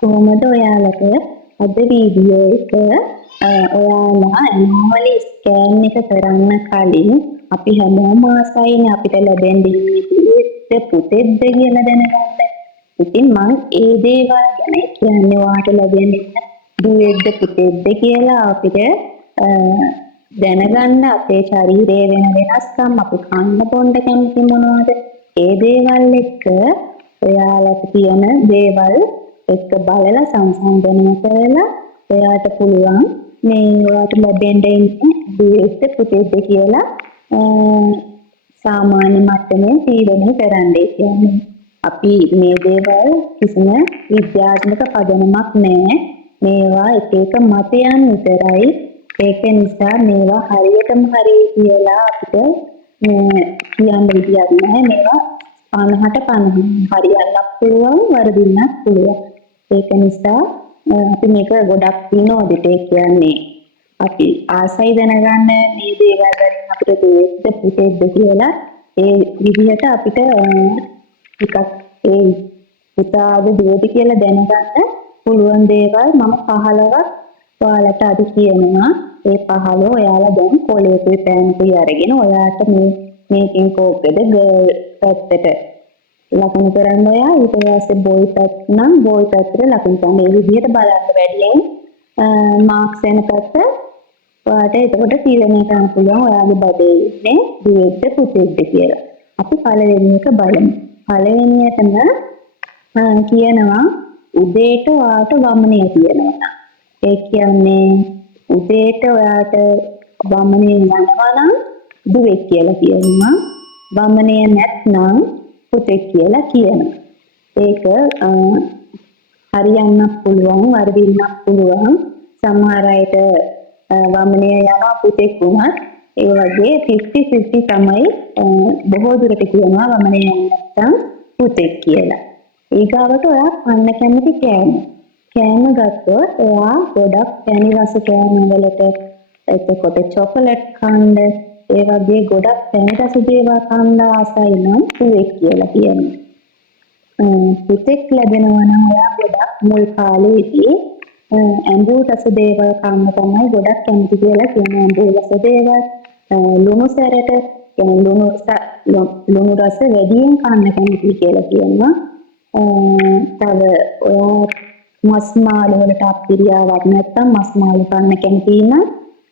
කොහොමද ඔයාලට අද වීඩියෝ එක ඔයාලා ඇනෝමලි ස්කෑන් එක කරන්න කලින් අපි හැමෝම ආසයිනේ අපිට ලැබෙන දිවිවිද පුතෙක්ද කියලා දැනගන්න. ඉතින් මම ඒ දේවල් ගැන කියන්නේ ඔයාලට ලැබෙන දුවේද්ද පුතෙක්ද කියලා අපිට දැනගන්න අපේ ශරීරයේ වෙන වෙනස්කම් අපි කන්න බොන්න කැමති මොනවද ඒ දේවල් එක්ක ඔයාලට තියෙන දේවල් එක්ක බලලා සංසන්දනය කරලා ඔයාට පුළුවන් මේ ඔයාට ලැබෙන්න ඉන්නේ දුවේද්ද පුතේද්ද කියලා සාමාන්‍ය මට්ටමේ තීරණය කරන්න. කියන්නේ අපි මේ දේවල් කිසිම විද්‍යාත්මක පදනමක් නැහැ. මේවා එක එක මතයන් විතරයි. ඒක නිසා මේවා හරියටම හරි කියලා අපිට කියන්න විදියක් නැහැ. මේවා 50ට 50 හරියන්නත් පුළුවන් වරදින්නත් පුළුවන්. ඒක නිසා අපි මේක ගොඩක් විනෝදෙට කියන්නේ අපි ආසයි දැනගන්න මේ දේවල් වලින් අපිට දුවේද්ද පුතේද්ද කියලා ඒ විදිහට අපිට ටිකක් ඒ පුතාද දුවේද කියලා දැනගන්න පුළුවන් දේවල් මම 15ක් ඔයාලට අද කියනවා. ඒ 15 ඔයාලා දැන් කොලේකුයි පෑනකුයි අරගෙන ඔයාට මේකෙන් කෝකද පැත්තට ලකුණු කරන්න ඔයා ඊට පස්සේ බෝයි පැත්ත නම් බෝයි පැත්තට ලකුණු කරන්න. මේ විදිහට බලන්න වැඩියෙන් මාක්ස් වෙන පැත්ත ඔයාට එතකොට තීරණය කරන්න පුළුවන් ඔයාගේ බඩේ ඉන්නේ දුවේද්ද පුතේද්ද කියලා. අපි පළවෙනි එක බලමු. පළවෙනියටම කියනවා උදේට ඔයාට වමනය තියෙනවා. ඒ කියන්නේ උදේට ඔයාට වමනය යනවා නම් දුවෙක් කියලා කියනවා. වමනය නැත්නම් පුතෙක් කියලා කියනවා. ඒක හරියන්නත් පුළුවන් වරදින්නත් පුළුවන්. සමහර අයට වමනය යනවා පුතෙක් වුණත් ඒ වගේ 50-50 තමයි බොහෝ දුරට කියනවා වමනය නැත්නම් පුතෙක් කියලා. ඊගාවට ඔයා කන්න කැමති කෑම ගත්තොත් ඔයා ගොඩක් පැණි රස කෑම වලට එතකොට චොකලට් කන්න ඒ වගේ ගොඩක් පැණි රස දේවල් කන්න ආසයි නම් පුතෙක් කියලා කියනවා. පුතෙක් ලැබෙනවා නම් ඔයා ගොඩක් මුල් කාලේදී ඇඹුල් රස දේවල් කන්න තමයි ගොඩක් කැමති කියලා කියනවා. ඇඹුල් රස දේවල් ලුණු සැරට ලුණු රස වැඩියෙන් කන්න කැමති කියලා කියනවා. තව ඔයා මස් මාළු වලට අපිරියාවක් නැත්නම් මස් මාළු කන්න කැමති නම්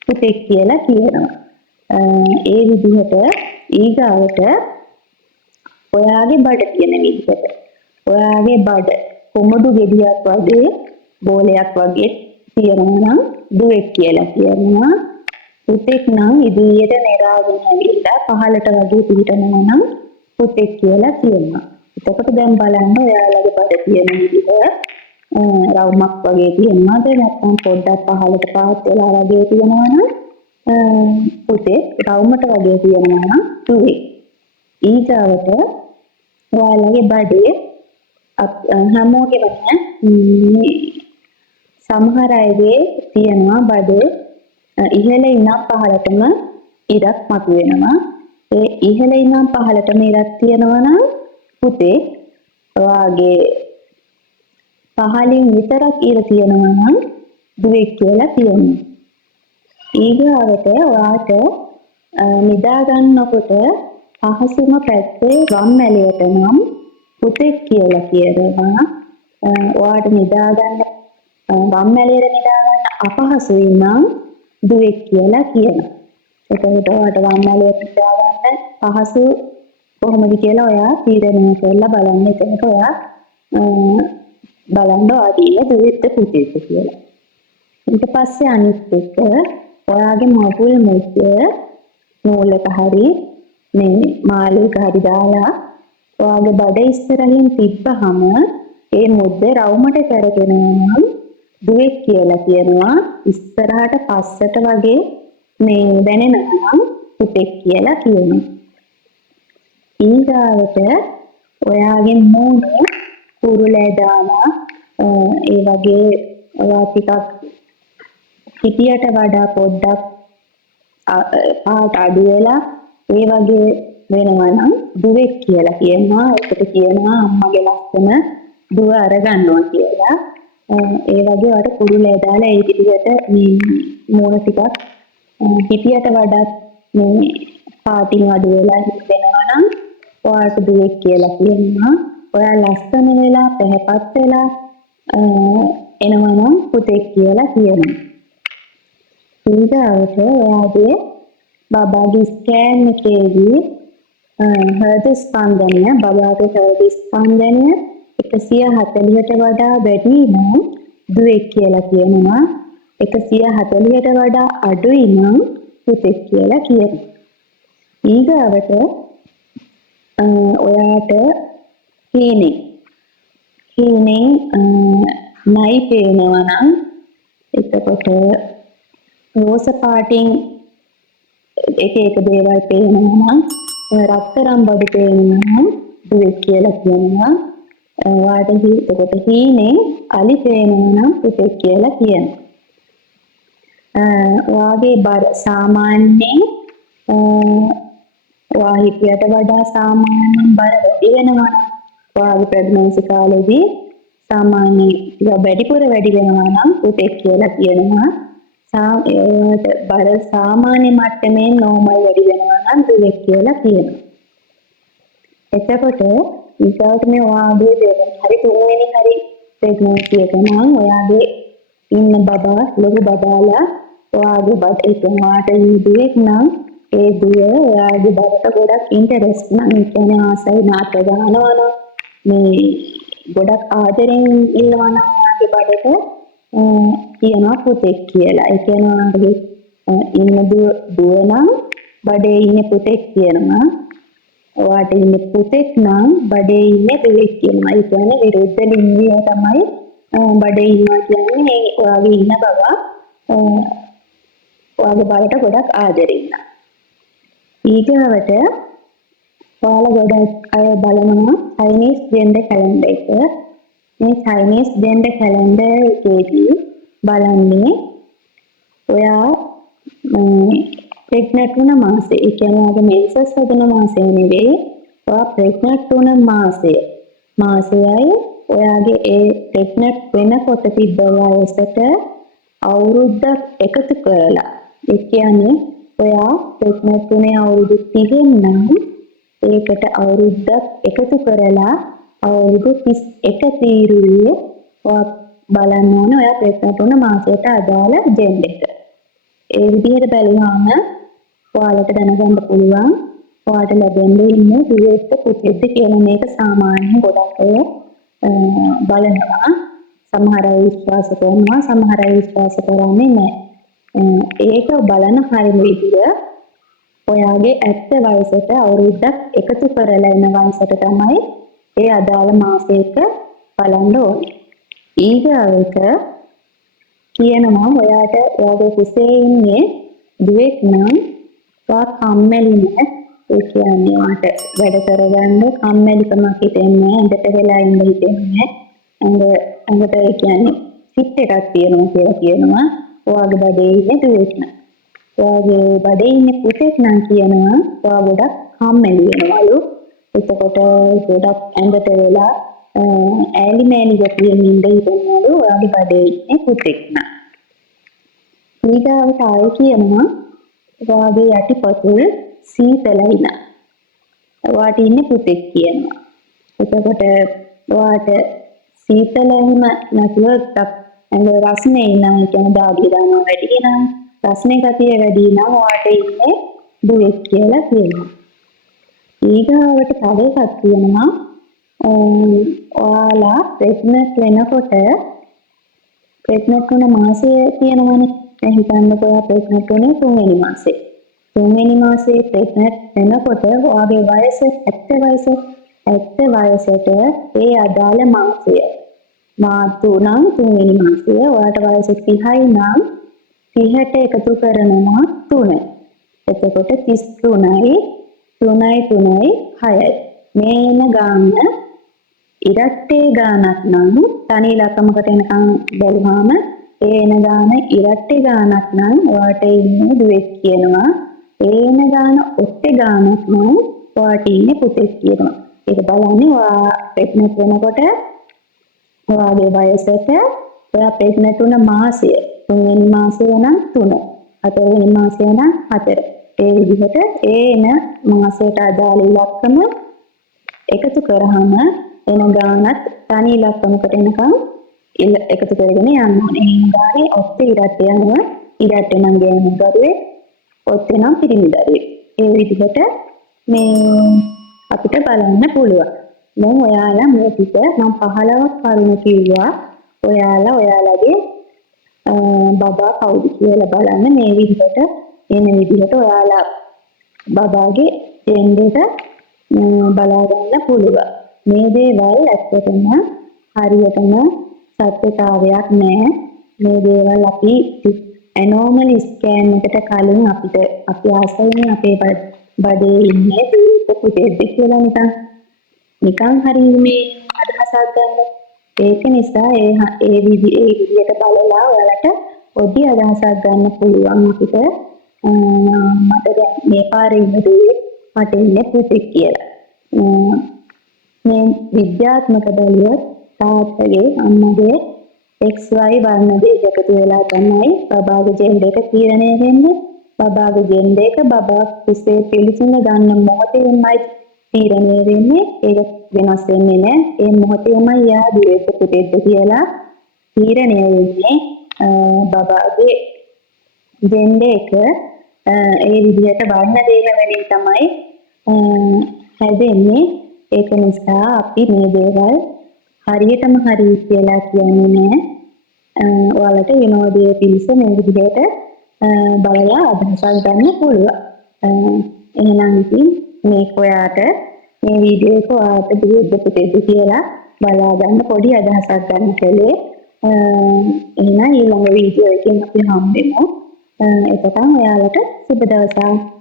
පුතෙක් කියලා කියනවා. ඒ විදිහට ඊගාවට ඔයාගේ බඩ තියෙන විදිහට ඔයාගේ බඩ කොමඩු ගෙඩියක් වගේ බෝලයක් වගේ තියෙනවා නම් දුවෙක් කියලා කියනවා. පුතෙක් නම් ඉදිරියට නෙරාගෙන ඇවිල්ලා පහළට වගේ පිටනවා නම් පුතෙක් කියලා කියනවා. එතකොට දැන් බලන්න ඔයාලගේ බඩ තියෙන විදිහ රවුමක් වගේ තියෙනවද නැත්නම් පොඩ්ඩක් පහළට පාත් වෙලා වගේ තියෙනවා නම් පුතේ රවුමට වගේ තියෙනවා නම් දුවෙක්. ඊගාවට ඔයාලගේ බඩේ හැමෝගෙම සමහර අයගේ තියෙනවා බඩේ ඉහළ ඉඳන් පහළටම ඉරක් මතුවෙනවා. ඒ ඉහළ ඉඳන් පහළටම ඉරක් තියෙනවා නම් පුතේ ඔයාගේ පහළින් විතරක් ඉර තියෙනවා නම් දුවෙක් කියලා කියනවා. ඊගාවට ඔයාට නිදා ගන්නකොට පහසුම පැත්තේ වම් මැලයට නම් පුතෙක් කියලා කියනවා. ඔයාට නිදා ගන්න වම් මැලයට නිදා ගන්න අපහසුයි නම් දුවෙක් කියලා කියනවා. එතකොට ඔයාට වම් මැලයට නිදා ගන්න පහසු කොහොමද කියලා ඔයා තීරණය කරලා බලන්න. එතකොට ඔයා බලන්න ආදීන දුවෙද්ද පුතේද්ද කියලා. ඊට පස්සේ අනිත් එක ඔයාගේ මගුල් මුද්ද නූලක හරි මේ මාළුවක හරි දාලා ඔයාගේ බඩ ඉස්සරහින් තිබ්බහම ඒ මුද්ද රවුමට කරගෙන නම් දුවෙක් කියලා කියනවා. ඉස්සරහට පස්සට වගේ මේ දැනෙනවා නම් පුතෙක් කියලා කියනවා. ඊගාවට ඔයාගේ මූණ කුරුලෑ දාලා ඒ වගේ ඔයා ටිකක් හිතියට වඩා පොඩ්ඩක් පාට අඩු වෙලා ඒ වගේ වෙනවා නම් දුවෙක් කියලා කියනවා. ඒකට කියනවා අම්මගේ ලස්සන දුව අරගන්නවා කියලා. ඒ වගේ වට කුරුල්ලේ දාලා ඒ විදිහට මේ මූණ ටිකක් හිතියට වඩාත් මේ පාටින් අඩු වෙලා හිතෙනවා නම් ඔයාට දුවෙක් කියලා කියනවා. ඔයා ලස්සන වෙලා පැහැපත් වෙලා එනවා නම් පුතෙක් කියලා කියනවා. ඊගාවට ඔයාගේ බබාගේ ස්කෑන් එකේදී හෘද ස්පන්දනය බබාගේ හෘද ස්පන්දනය 140ට වඩා වැඩි නම් දුවෙක් කියලා කියනවා. 140ට වඩා අඩුයි නම් පුතෙක් කියලා කියනවා. ඊගාවට ඔයාට හීනෙන් නයි පේනවා නම් එතකොට රෝස පාටින් එක දේවල් පේනවා නම් රත්තරන් බඩු පේනවා නම් දුවෙක් කියලා කියනවා. වාට එතකොට හීනෙන් අලි පේනවා නම් පුතෙක් කියලා කියනවා. වාගේ බර සාමාන්‍යයෙන් වා හිතියට වඩා සාමාන්‍යයෙන් බර වැඩි වෙනවා. වාගේ ප්‍රෙග්නන්සි කාලේදී සාමාන්‍යයෙන් වැඩිපුර වැඩි වෙනවා නම් පුතෙක් කියලා කියනවා. බර සාමාන්‍ය මට්ටමේ නෝමල් වැඩි වෙනවා නම් දුවෙක් කියලා කියනවා. එතකොට ඊට මේ වාගේ දෙවෙනි හරි තුන්වෙනි හරි ප්‍රෙග්නන්සි එක නම් ඔයාගේ ඉන්න බබා ලොකු බබාලා ඔයාගේ බඩ එකමාට දුවෙක් නම් ඒ දුව ඔයාගේ බඩට ගොඩක් ඉන්ටරෙස්ට් නම් ඒ කියන්නේ ආසයි නාට ගන්නවා නම් මේ ගොඩක් ආදරෙන් ඉන්නවා නම් ඔයාගේ බඩට කියනවා පුතෙක් කියලා. ඒ කියන්නේ ඔයාගේ ඉන්න දුව නම් බඩේ ඉන්න පුතෙක් කියනවා. ඔයාට ඉන්න පුතෙක් නම් බඩේ ඉන්න දුවෙක් කියනවා. ඒ කියන්නේ විරුද්ධ ලිංගිය තමයි බඩේ ඉන්නවා කියන්නේ ඔයාගේ ඉන්න බබා ඔයාගේ බඩට ගොඩක් ආදරෙන්. ඊගාවට ඔයාලා ගොඩක් අය බලනවා චයිනීස් ජෙන්ඩර් කැලෙන්ඩර් එක. මේ චයිනීස් ජෙන්ඩර් කැලෙන්ඩර් එකේදී බලන්නේ ඔයා ප්‍රෙග්නන්ට් වුණ මාසේ, ඒ කියන්නේ ඔයාගේ මෙන්සස් හදන මාසේ නෙවෙයි, ඔයා ප්‍රෙග්නන්ට් වුණ මාසයයි ඔයාගේ ඒ ප්‍රෙග්නන්ට් වෙනකොට තිබ්බ වයසට අවුරුද්දක් එකතු කරලා, ඒ කියන්නේ ඔයා ප්‍රෙග්නන්ට් වුණේ අවුරුදු 30 නම් ඒකට අවුරුද්දක් එකතු කරලා අවුරුදු 31 තීරුවේ ඔයා බලන්න ඕනේ ඔයා ප්‍රෙග්නන්ට් වුණ මාසයට අදාළ ජෙන්ඩර් එක. ඒ විදිහට බැලුවාම ඔයාලට දැනගන්න පුළුවන් ඔයාට ලැබෙන්නේ ඉන්නේ දුවෙක්ද පුතෙක්ද කියලා. මේක සාමාන්‍යයෙන් ගොඩක් අය බලනවා. සමහර අය විශ්වාස කරනවා, සමහර අය විශ්වාස කරන්නේ නැහැ. ඒක බලන හරිම විදිය ඔයාගේ ඇත්ත වයසට අවුරුද්දක් එකතු කරලා ඉන්න වයසට තමයි ඒ අදාළ මාසයක බලන්න ඕනේ. ඊගාවට කියනවා ඔයාට ඔයාගේ කුසේ ඉන්නේ දුවෙක් නම් ඔයා කම්මැලි නෑ. ඒ කියන්නේ ඔයාට වැඩ කරගන්න කම්මැලිකමක් හිතෙන්නේ නෑ, ඇඳට වෙලා ඉන්න හිතෙන්නේ නෑ. ඇඟට ඒ කියන්නේ සිත් එකක් තියෙනවා කියලා කියනවා. ඔයාගේ බඩේ ඉන්නේ දුවෙක් නම්. ඔයාගේ බඩේ ඉන්නේ පුතෙක් නම් කියනවා ඔයා ගොඩක් කම්මැලි වෙනවලු. එතකොට ගොඩක් ඇඳට වෙලා ඈලි මෑලි ගතියෙන් ඉඳ හිතනවලු ඔයාගේ බඩේ ඉන්නේ පුතෙක් නම්. ඊගාවට ආයෙ කියනවා ඔයාගේ යටිපතුල් සීතලයි නම් ඔයාට ඉන්නේ පුතෙක් කියනවා. එතකොට ඔයාට සීතල එහෙම නැතුව ඇඟ රස්නේ නම් කියන්නේ දාගිය දානවා වැඩි නම් රස්නේ ගතිය වැඩි නම් ඔයාට ඉන්නේ දුවෙක් කියලා කියනවා. ඊගාවට තව එකක් කියනවා ඔයාලා ප්‍රෙග්නන්ට් වෙනකොට ප්‍රෙග්නන්ට් වුණ මාසය කියනවනේ. දැන් හිතන්නකෝ ඔයා ප්‍රෙග්නන්ට් වුණේ 3 වෙනි මාසේ. 3 වෙනි මාසේ ප්‍රෙග්නන්ට් වෙනකොට ඔයාගේ වයස ඇත්ත වයසට ඒ අදාළ මාසය මාර්තු නම් 3 වෙනි මාසය ඔයාට වයස 30යි නම් 30ට එකතු කරනවා 3. එතකොට 33යි 6යි. මේන ගාන ඉරට්ටේ ගානක් නම් තනි ඉලක්කමකට එනකම් බලුවාම ඒන ගාන ඉරට්ටේ ගානක් නම් ඔයාට ඉන්නේ දුවෙක් කියනවා. ඒන ගාන ඔට්ටේ ගානක් නම් ඔයාට ඉන්නේ පුතෙක් කියනවා. ඒක බලන්නේ ඔයා ප්‍රෙග්නන්ට් වෙනකොට ඔයාගේ වයසට ඔයා ප්‍රෙග්නන්ට් වුණ මාසය, 3 වෙනි මාසය නම් 3, 4 වෙනි මාසය නම් 4. ඒ විදිහට ඒ එන මාසයට අදාළ ඉලක්කම එකතු කරාම එන ගානත් තනි ඉලක්කමකට එනකම් එකතු කරගෙන යන්න ඕනේ. ඒ ගානේ ඔත්තේ ඉරට යනවා. ඉරට නම් ගෑනු දරුවේ, ඔත්තේ නම් පිරිමි දරුවේ. ඒ විදිහට මේ අපිට බලන්න පුළුවන්. දැන් ඔයාලා මේ ටික මම 15ක් කරුණු කිව්වා. ඔයාලා ඔයාලගේ බබා කවුද කියලා බලන්න මේ විදිහට එන විදිහට ඔයාලා බබාගේ ජෙන්ඩර් බලා ගන්න පුළුවන්. මේ දේවල් ඇත්තටම හරියටම සත්‍යතාවයක් නෑ. මේ දේවල් අපි ඇනෝමලි ස්කෑන් එකට කලින් අපිට අපි ආසයිනේ අපේ බඩේ ඉන්නේ පුතේද කියලා නිකන් හරි මේ අදහසක් ගන්න. ඒක නිසා ඒ විදිහට බලලා ඔයාලට පොඩි අදහසක් ගන්න පුළුවන් අපිට මට දැන් මේ පාරේ ඉන්නේ මට ඉන්නේ පුතෙක් කියලා. මේ විද්‍යාත්මක බැලුවොත් තාත්තගේ අම්මගේ XY වර්ණ දෙක එකතු වෙලා තමයි බබාගේ ජෙන්ඩර් එක තීරණය වෙන්නේ. බබාගේ ජෙන්ඩර් එක බබා කුසේ පිළිසිඳ ගන්න මොහොතේමයි තීරණය වෙන්නේ. ඒක වෙනස් වෙන්නේ නැහැ. ඒ මොහොතේමයි යා දුරේට පුතේද කියලා තීරණය වෙන්නේ. බබාගේ ජෙන්ඩර් එක ඒ විදිහට වර්ණ දෙක වලින් තමයි හැදෙන්නේ. ඒක නිසා අපි මේ දේවල් හරියටම හරි කියලා කියන්නේ නැහැ. ඔයාලට විනෝදයේ පිළිස මේ විදිහට බලලා අදහසක් ගන්න පුළුවන්. එහෙනම් ඉතින් මේක ඔයාට මේ වීඩියෝ එක ඔයාලට දුරද පුතේද කියලා බලා ගන්න පොඩි අදහසක් ගන්න කලේ. එහෙනම් ඊළඟ වීඩියෝ එකෙන් අපි හම්බෙමු. එතකන් ඔයාලට සුබ දවසක්.